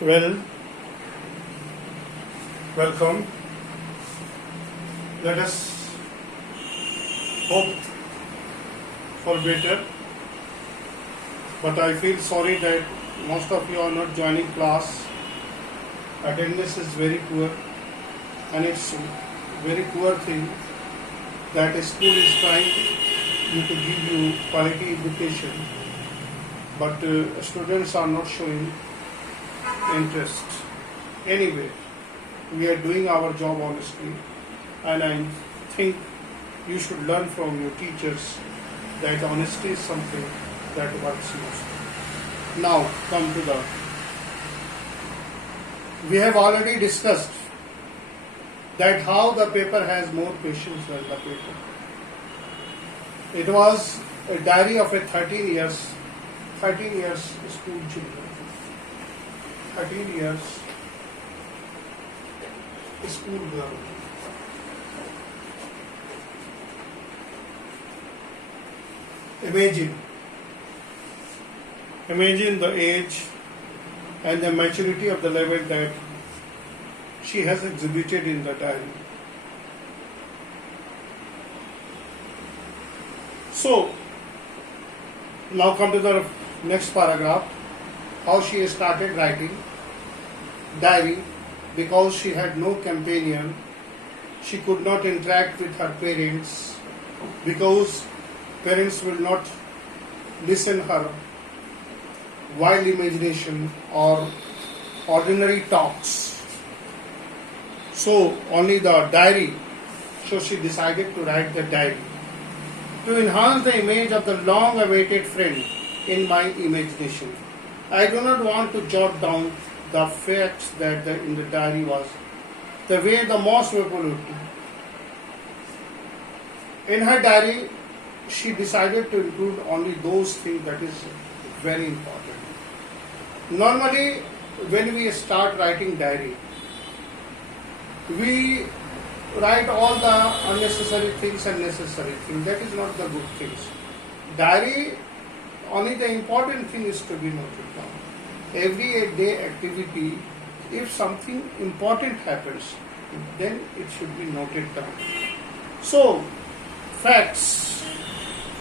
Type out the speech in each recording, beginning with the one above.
Well, welcome. Let us hope for better. But I feel sorry that most of you are not joining class. Attendance is very poor, and it's a very poor thing that a school is trying to give you quality education, but students are not showing interest. Anyway, we are doing our job honestly, and I think you should learn from your teachers that honesty is something that works most. Now, come to the. We have already discussed that how the paper has more questions than the paper. It was a diary of a 13 years school children. 13 years school girl. Imagine the age and the maturity of the level that she has exhibited in the diary. So, now come to the next paragraph. How she started writing diary because she had no companion. She could not interact with her parents because parents will not listen her wild imagination or ordinary talks. So only the diary. So she decided to write the diary to enhance the image of the long-awaited friend in my imagination. I do not want to jot down the facts that in the diary was the way the most people would do. In her diary, she decided to include only those things that is very important. Normally, when we start writing diary, we write all the unnecessary things and necessary things. That is not the good things. Diary, only the important thing is to be noted down. Every day activity, if something important happens, then it should be noted down. So, facts.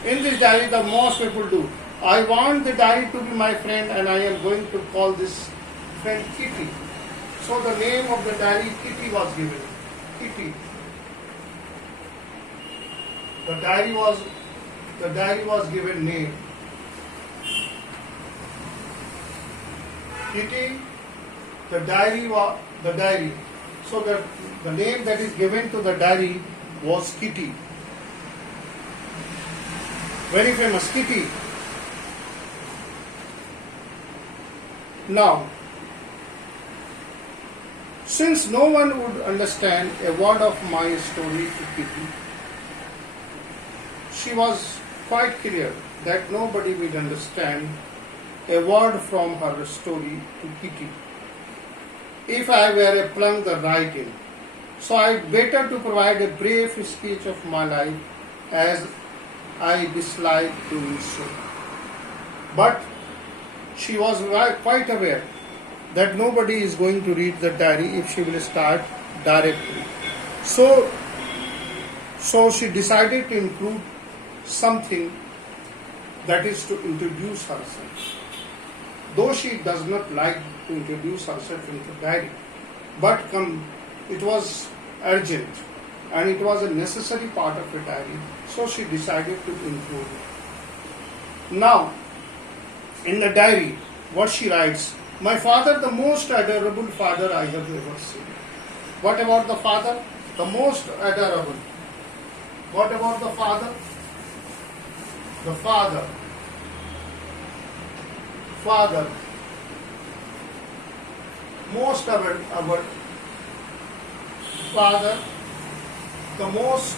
In this diary, the most people do. I want the diary to be my friend, and I am going to call this friend Kitty. So the name of the diary Kitty was given. Kitty. The diary was given name. Kitty. The diary. So the name that is given to the diary was Kitty. Very famous Kitty. Now, since no one would understand a word of my story to Kitty, she was quite clear that nobody would understand a word from her story to Kitty if I were a plum the writing. So I'd better to provide a brief sketch of my life as I dislike doing so. But she was quite aware that nobody is going to read the diary if she will start directly. So she decided to include something that is to introduce herself. Though she does not like to introduce herself in the diary, but it was urgent and it was a necessary part of the diary, so she decided to include it. Now, in the diary, what she writes, my father, the most adorable father I have ever seen. What about the father? The most adorable. What about the father? The father. Most adorable. Father. The most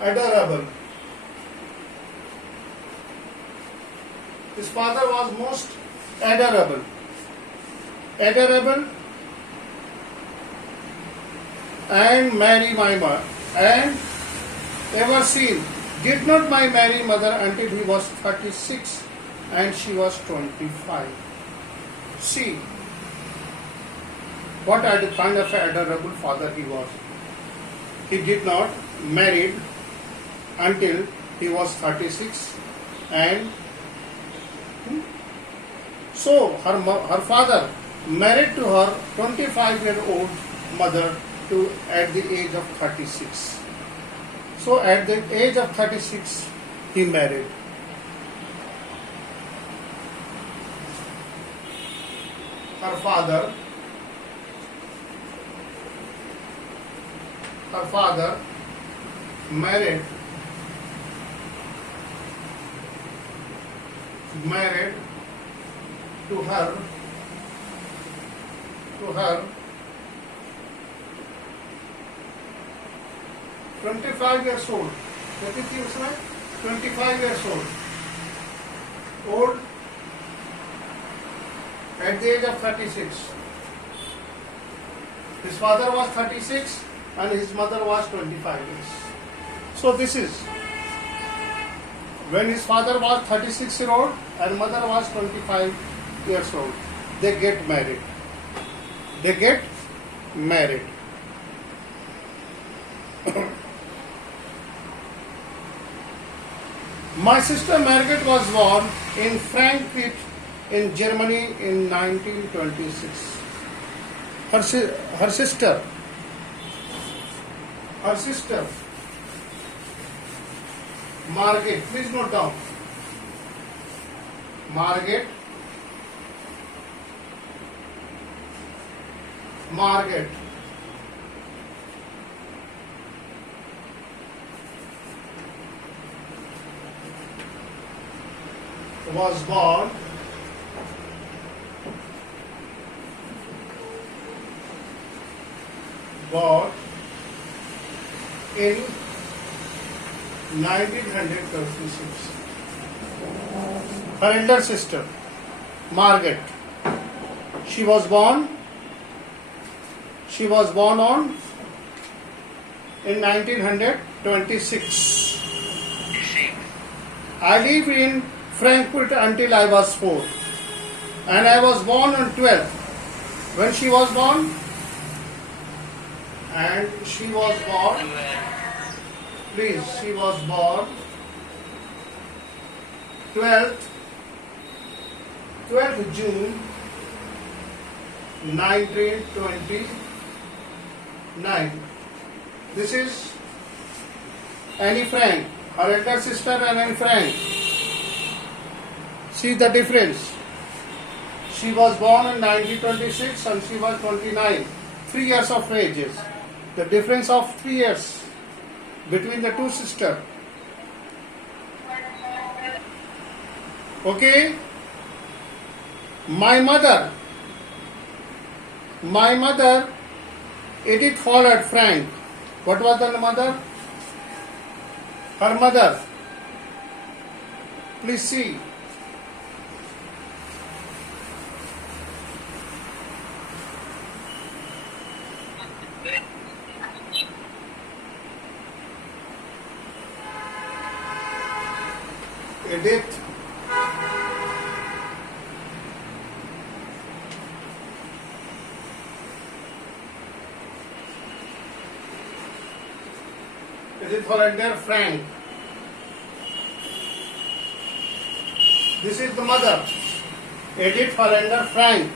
adorable. His father was most adorable. And Mary Mima and ever seen did not my marry mother until he was 36 and she was 25. See what a kind of adorable father he was. He did not married until he was 36 and so her father married to her 25-year-old mother at the age of 36. So at the age of 36 he married. Her father married to her 25 years old. What is he saying? 25 years old at the age of 36. His father was 36 and his mother was 25 years. So this is when his father was 36-year-old and mother was 25 years old. They get married. My sister Margaret was born in Frankfurt in Germany in 1926. Her sister Margaret, please note down. Margaret was born in 1936. Her elder sister, Margaret, she was born in 1926. I lived in Frankfurt until I was 4, and I was born on 12th. When she was born, 12th June 1929. This is Annie Frank, her elder sister Annie Frank. See the difference. She was born in 1926 and she was 29. 3 years of ages. The difference of 3 years between the two sisters. Okay? My mother, Edith Follett Frank. What was the mother? Her mother. Please see. Edith Hollander Frank. This is the mother, Edith Hollander Frank,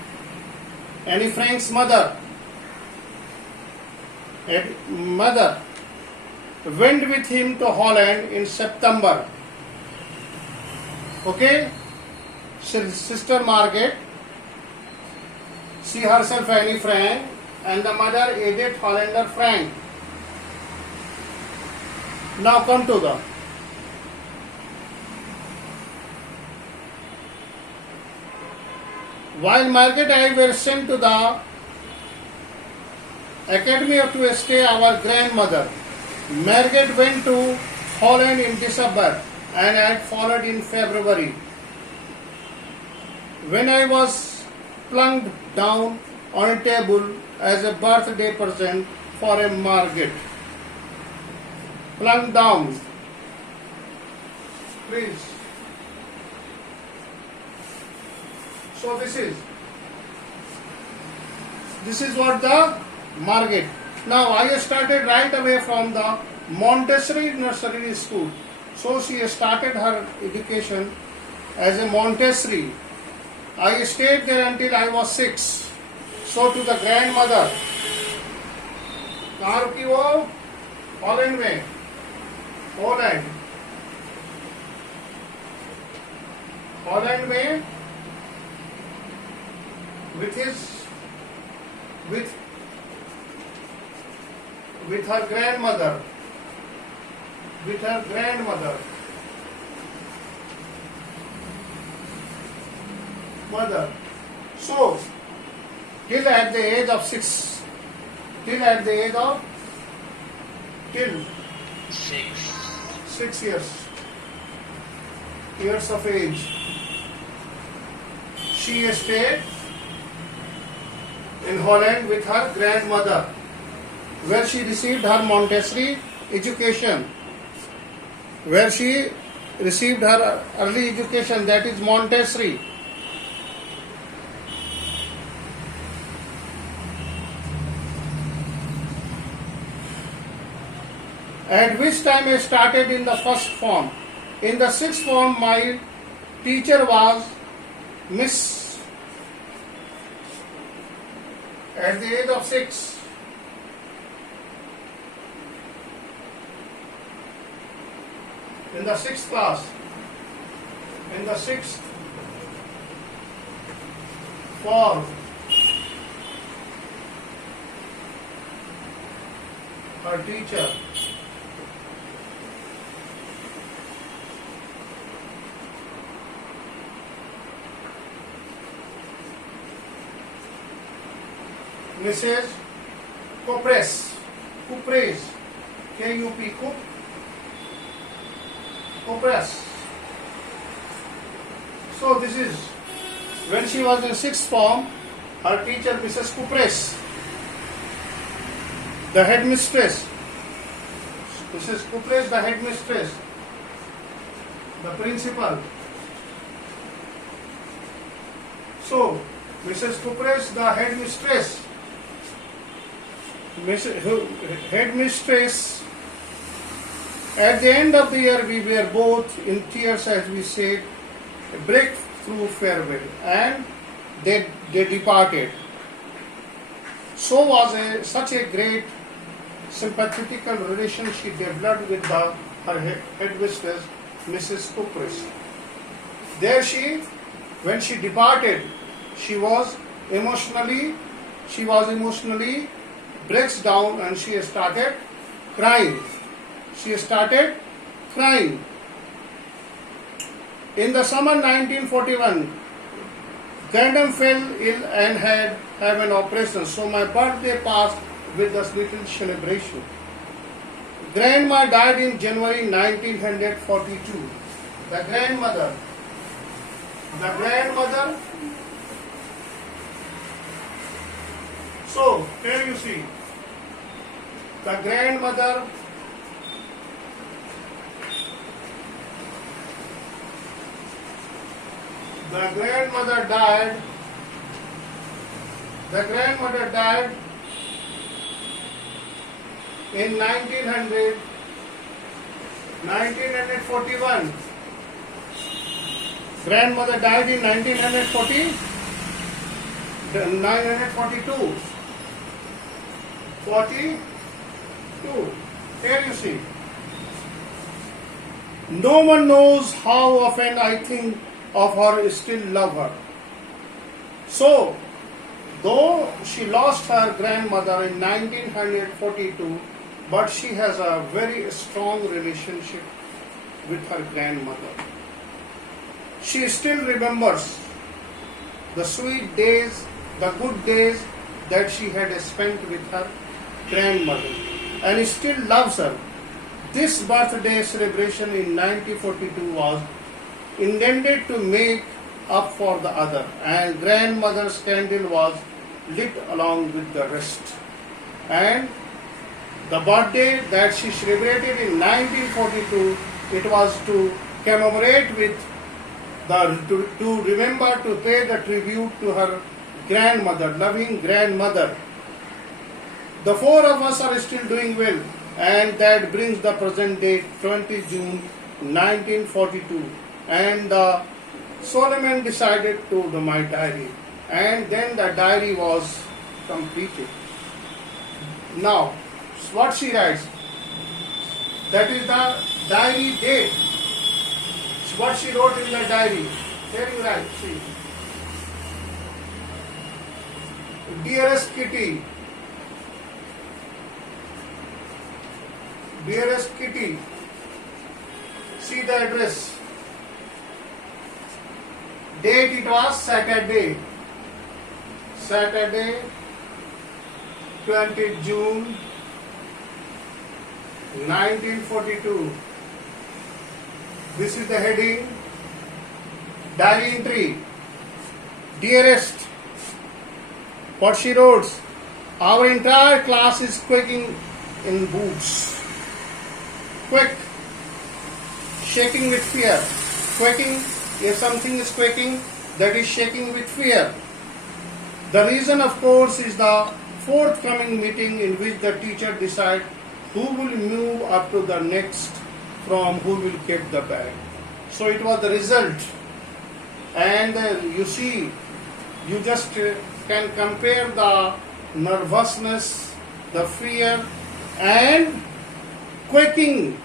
Annie Frank's mother. Mother went with him to Holland in September. Okay, sister Margaret, she herself Annie Frank, and the mother Edith Hollander Frank. Now come to the while Margaret and I were sent to the academy to stay our grandmother. Margaret went to Holland in December and I had followed in February. When I was plunked down on a table as a birthday present for a Margaret. Plunked down. Please. So this is what the Margate. Now I started right away from the Montessori nursery school. So she started her education as a Montessori. I stayed there until I was 6. So to the grandmother, कहाँ रुकी वो? Holland में, Holland में with her grandmother, mother. So till at the age of 6, till 6 years of age, she stayed in Holland with her grandmother, where she received her Montessori education, where she received her early education, that is Montessori. At which time I started in the first form. In the sixth form, my teacher was Miss. At the age of 6, in the sixth class, in the sixth form, her teacher Mrs. Kupres, K-U-P, Kupres. So this is when she was in sixth form, her teacher Mrs. Kupres, the headmistress, Mrs. Kupres, the headmistress, the principal. So Mrs. Kupres, the headmistress, headmistress, at the end of the year we were both in tears, as we said, a breakthrough farewell, and they departed. So was such a great sympathetical relation she developed with her headmistress, Mrs. Kupres. There when she departed, she was emotionally breaks down, and she started crying. In the summer 1941, Grandam fell ill and had an operation. So my birthday passed with this little celebration. Grandma died in January 1942. The grandmother. So here you see the grandmother died. The grandmother died in 1941. Grandmother died in 1942. 42. Here you see. No one knows how often I think of her, still love her. So, though she lost her grandmother in 1942, but she has a very strong relationship with her grandmother. She still remembers the sweet days, the good days that she had spent with her grandmother, and still loves her. This birthday celebration in 1942 was intended to make up for the other, and grandmother's candle was lit along with the rest. And the birthday that she celebrated in 1942, it was to commemorate with to remember to pay the tribute to her grandmother, loving grandmother. The four of us are still doing well, and that brings the present date, 20 June 1942. And Solomon decided to do my diary, and then the diary was completed. Now, what she writes, that is the diary date. What she wrote in the diary. Here you write, see. Dearest Kitty, dearest Kitty, see the address. Date, it was Saturday, 20 June 1942. This is the heading, diary entry. Dearest, what she wrote, our entire class is quaking in boots. Quake, shaking with fear. Quaking, if something is quaking, that is shaking with fear. The reason, of course, is the forthcoming meeting in which the teacher decides who will move up to the next from who will get the bag. So it was the result. And you see, you just can compare the nervousness, the fear, and quaking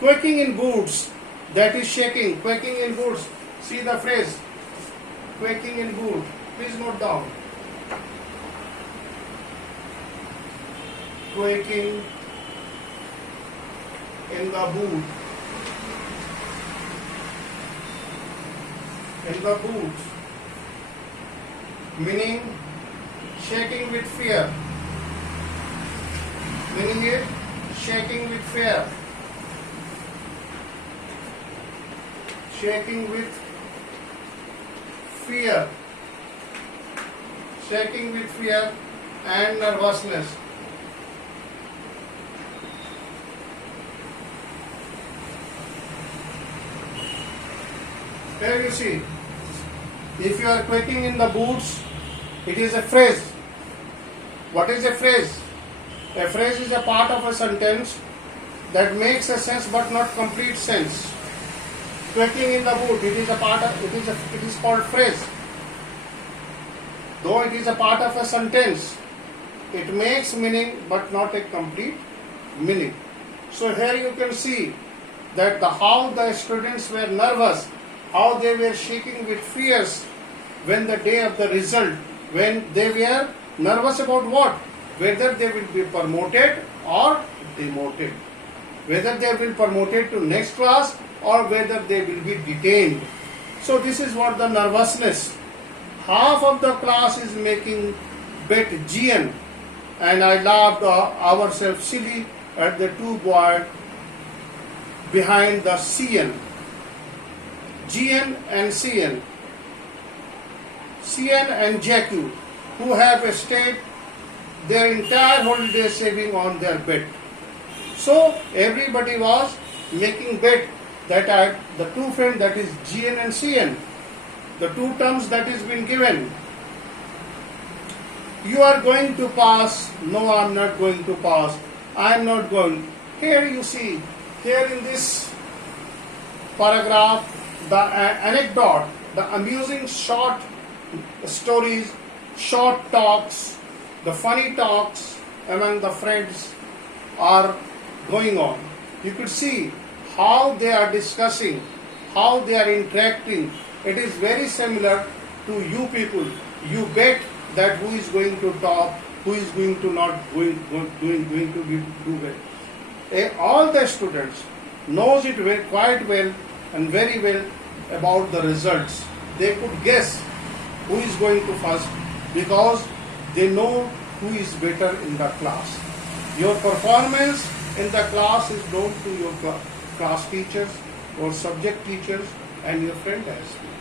in boots, that is shaking, quaking in boots. See the phrase, quaking in boot. Please note down. Quaking in the boot. In the boot. Meaning shaking with fear. Meaning it shaking with fear. Shaking with fear. Shaking with fear and nervousness. There you see, if you are quaking in the boots, it is a phrase. What is a phrase? A phrase is a part of a sentence that makes a sense but not complete sense. Quaking in the boot, it is a part of, it is called phrase. Though it is a part of a sentence, it makes meaning but not a complete meaning. So here you can see that how the students were nervous, how they were shaking with fears when the day of the result, when they were nervous about what? Whether they will be promoted or demoted. Whether they will be promoted to next class or whether they will be detained. So this is what the nervousness. Half of the class is making bet GN, and I laughed ourselves silly at the two boys behind the CN. GN and CN. CN and JQ, who have stayed their entire holiday saving on their bet. So everybody was making bet that the two friends, that is GN and CN, the two terms that is been given. You are going to pass. No, I am not going to pass. I am not going. Here you see, here in this paragraph, the anecdote, the amusing short stories, short talks, the funny talks among the friends are going on. You could see how they are discussing, how they are interacting. It is very similar to you people. You bet that who is going to top, who is going to not going to do well. All the students knows it quite well and very well about the results. They could guess who is going to first because they know who is better in the class. Your performance in the class is known to your class teachers or subject teachers and your friend as well.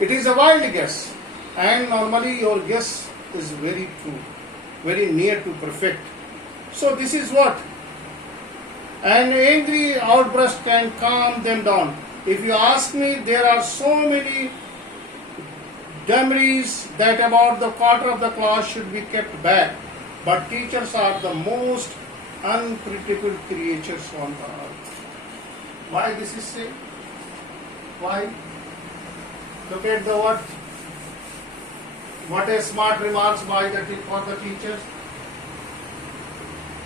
It is a wild guess, and normally your guess is very true, very near to perfect. So this is what An angry outburst can calm them down. If you ask me, there are so many memories that about the quarter of the class should be kept back. But teachers are the most unpredictable creatures on the earth. Why this is said? Why? Look at the what? What a smart remarks by for the teachers.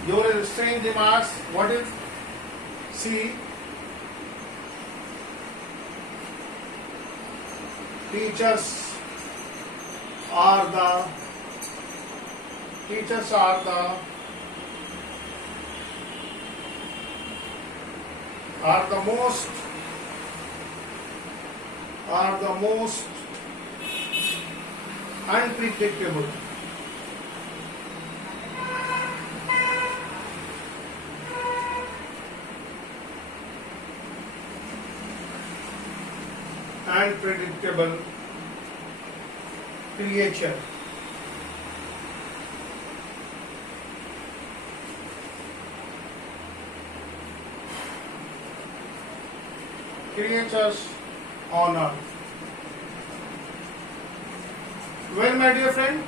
Your strange remarks. What is? See. Teachers are the most unpredictable. Unpredictable creature. Creatures on earth. Well, my dear friend,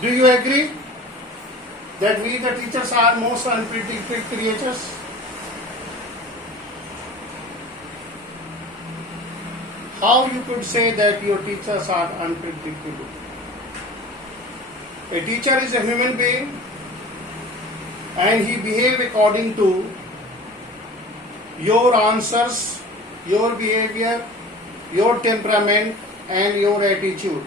do you agree that we the teachers are most unpredictable creatures? How you could say that your teachers are unpredictable? A teacher is a human being and he behaves according to your answers, your behavior, your temperament and your attitude.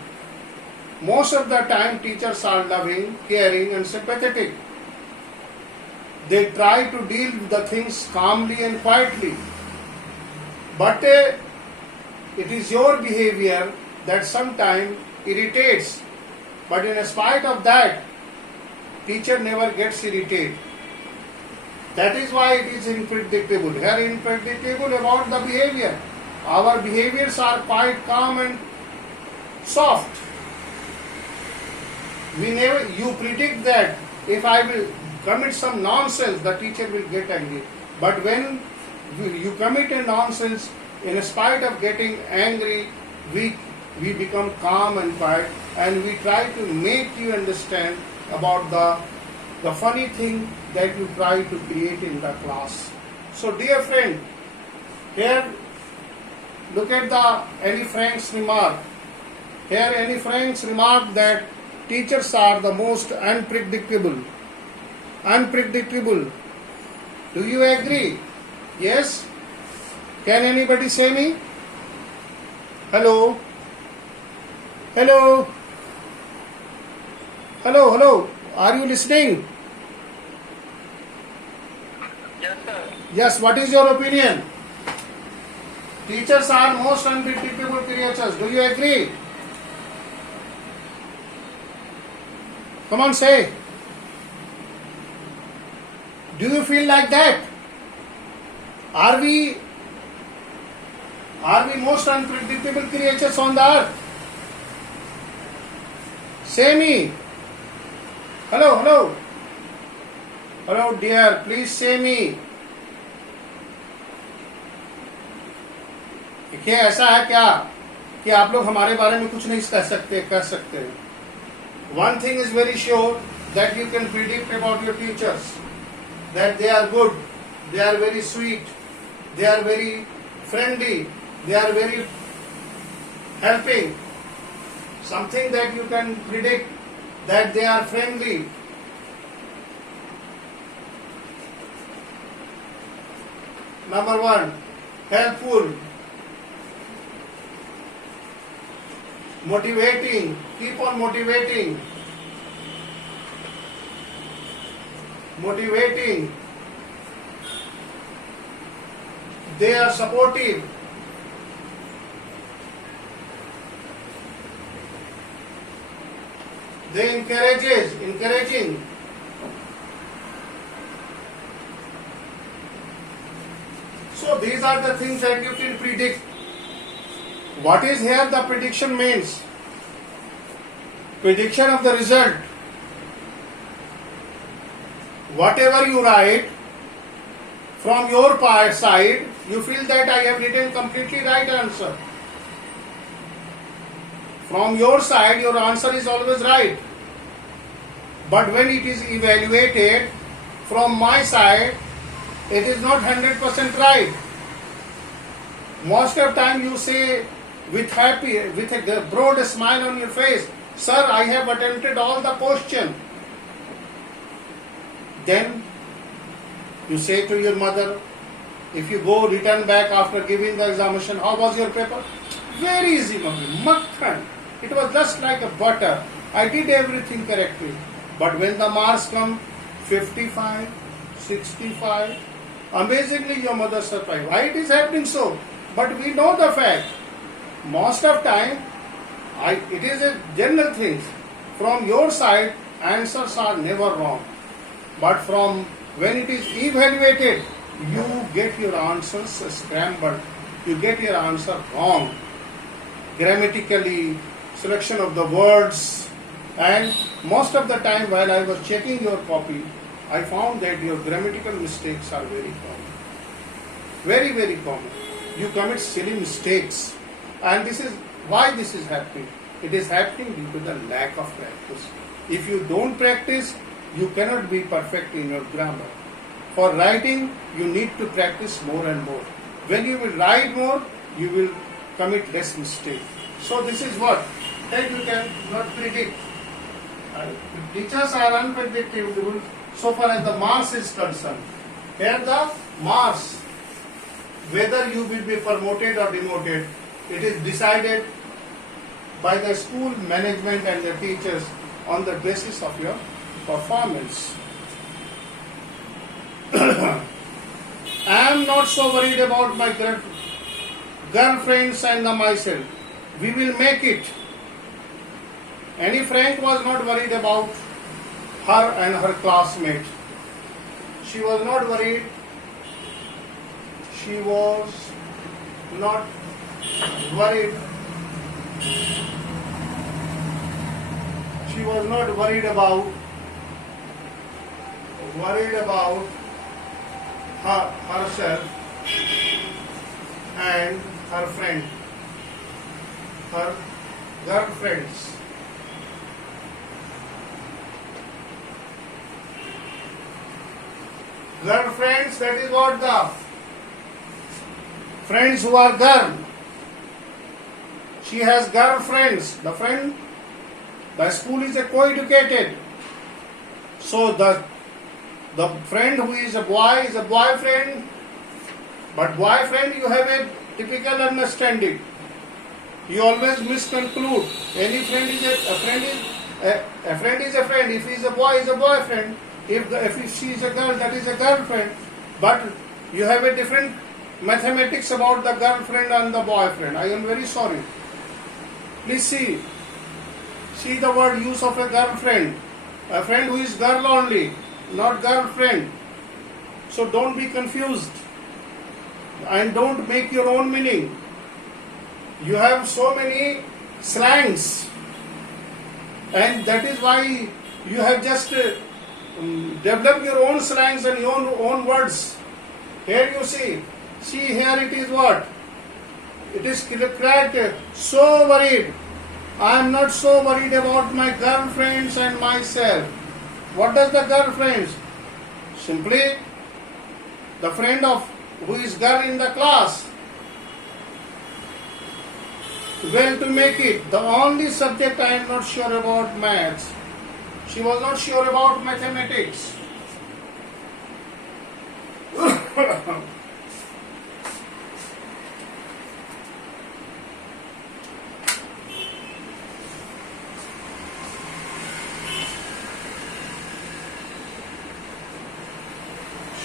Most of the time teachers are loving, caring and sympathetic. They try to deal with the things calmly and quietly. But it is your behavior that sometimes irritates. But in spite of that, teacher never gets irritated. That is why it is unpredictable. Here unpredictable about the behavior. Our behaviors are quite calm and soft. You predict that if I will commit some nonsense, the teacher will get angry. But when you commit a nonsense, in spite of getting angry, we become calm and quiet, and we try to make you understand about the funny thing that you try to create in the class. So dear friend, here look at Anne Frank's remark. Here Anne Frank's remark that teachers are the most unpredictable. Unpredictable. Do you agree? Yes? Can anybody say me? Hello? Hello? Hello, hello. Are you listening? Yes, sir. Yes, what is your opinion? Teachers are most unpredictable creatures. Do you agree? Come on, say. Do you feel like that? Are we most unpredictable creatures on the earth? Say me. Hello, hello. Hello dear, please say me. देखिए ऐसा है क्या कि आप लोग हमारे बारे में कुछ नहीं कह सकते. One thing is very sure that you can predict about your teachers, that they are good, they are very sweet, they are very friendly, they are very helping. Something that you can predict, that they are friendly. Number one, helpful, motivating, keep on motivating. They are supportive. They encouraging. So these are the things that you can predict. What is here the prediction means? Prediction of the result. Whatever you write, From your side, you feel that I have written completely right answer. From your side, your answer is always right. But when it is evaluated from my side, it is not 100% right. Most of the time you say with a broad smile on your face, sir, I have attempted all the question. Then you say to your mother, if you go return back after giving the examination, how was your paper? Very easy, mummy, makhan. It was just like a butter. I did everything correctly. But when the marks come 55, 65, amazingly your mother surprised. Why it is happening so? But we know the fact. Most of time, it is a general thing. From your side, answers are never wrong. But from when it is evaluated, you get your answers scrambled. You get your answer wrong. Grammatically, selection of the words, and most of the time while I was checking your copy, I found that your grammatical mistakes are very common. Very, very common. You commit silly mistakes. And this is why this is happening. It is happening due to the lack of practice. If you don't practice, you cannot be perfect in your grammar. For writing, you need to practice more and more. When you will write more, you will commit less mistake. So this is what that you cannot predict. Teachers are unpredictable so far as the marks is concerned. Here the marks, whether you will be promoted or demoted, it is decided by the school management and the teachers on the basis of your performance. I am not so worried about my girlfriends and myself. We will make it. Annie Frank was not worried about her and her classmate. She was not worried. She was not worried. She was not worried about herself and her friend, her girlfriends. Girlfriends, that is what the friends who are girl. She has girlfriends. The school is a co-educated. So the friend who is a boy is a boyfriend. But boyfriend, you have a typical understanding. You always misconclude. Any friend is a friend is a friend. If he is a boy, is a boyfriend. If she is a girl, that is a girlfriend. But you have a different mathematics about the girlfriend and the boyfriend. I am very sorry. Please see the word use of a girlfriend. A friend who is girl only, not girlfriend. So don't be confused. And don't make your own meaning. You have so many slangs. And that is why you have just developed your own slangs and your own words. Here you see here it is what? It is correct. So worried. I am not so worried about my girlfriends and myself. What does the girlfriends? Simply the friend of who is girl in the class. Well, to make it, the only subject I am not sure about maths. She was not sure about mathematics.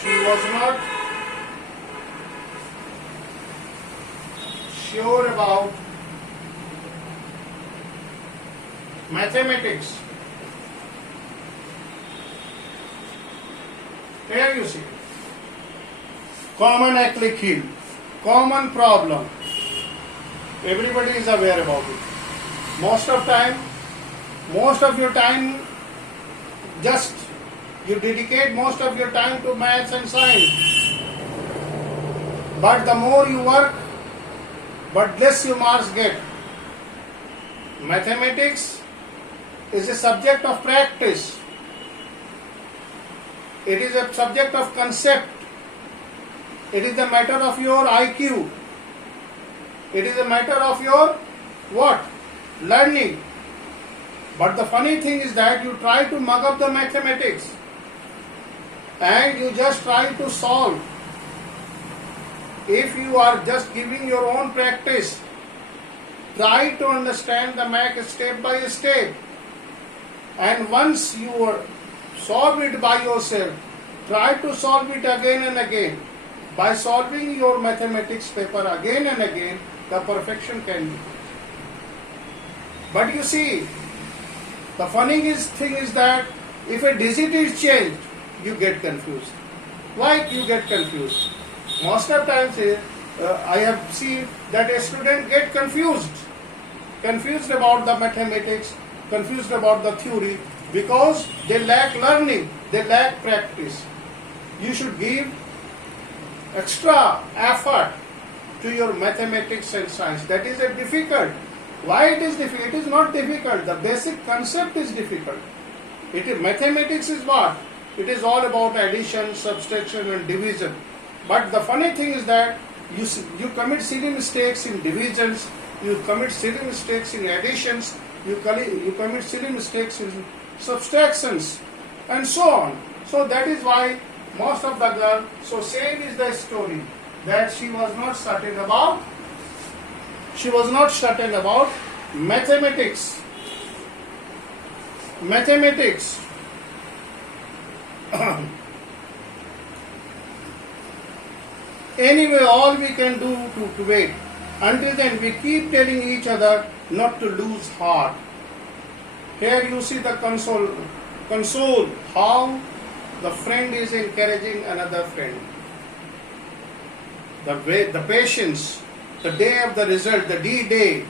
She was not sure about mathematics. Here you see. Common Aklikhil. Common problem. Everybody is aware about it. Most of your time, just you dedicate most of your time to maths and science. but the more you work, but less you marks get. Mathematics is a subject of practice. It is a subject of concept. It is a matter of your IQ. It is a matter of your what? Learning. But the funny thing is that you try to mug up the mathematics and you just try to solve. If you are just giving your own practice, try to understand the math step by step. And once you solve it by yourself, try to solve it again and again. By solving your mathematics paper again and again, the perfection can be. But you see, the funniest thing is that if a digit is changed, you get confused. Why you get confused? Most of times I have seen that a student get confused about the mathematics, confused about the theory, because they lack learning, they lack practice. You should give extra effort to your mathematics and science. That is a difficult. Why it is difficult? It is not difficult. The basic concept is difficult. Mathematics is what? It is all about addition, subtraction and division. But the funny thing is that you commit silly mistakes in divisions, you commit silly mistakes in additions, you commit silly mistakes in subtractions and so on. So that is why most of the girls, so same is the story, that she was not certain about mathematics. Anyway, all we can do to wait. Until then, we keep telling each other not to lose heart. Here you see the console, how the friend is encouraging another friend. The patience, the day of the result, the D-Day,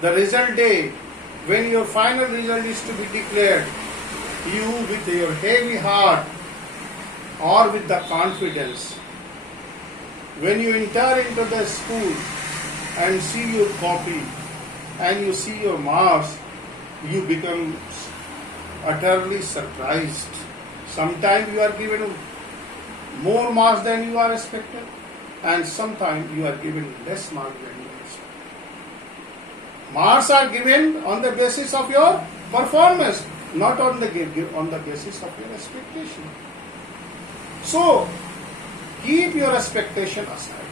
the result day, when your final result is to be declared, you with your heavy heart or with the confidence, when you enter into the school and see your copy and you see your marks, you become utterly surprised. Sometimes you are given more marks than you are expected, and sometimes you are given less marks than you are expected. Marks are given on the basis of your performance, not on the basis of your expectation. So, keep your expectation aside.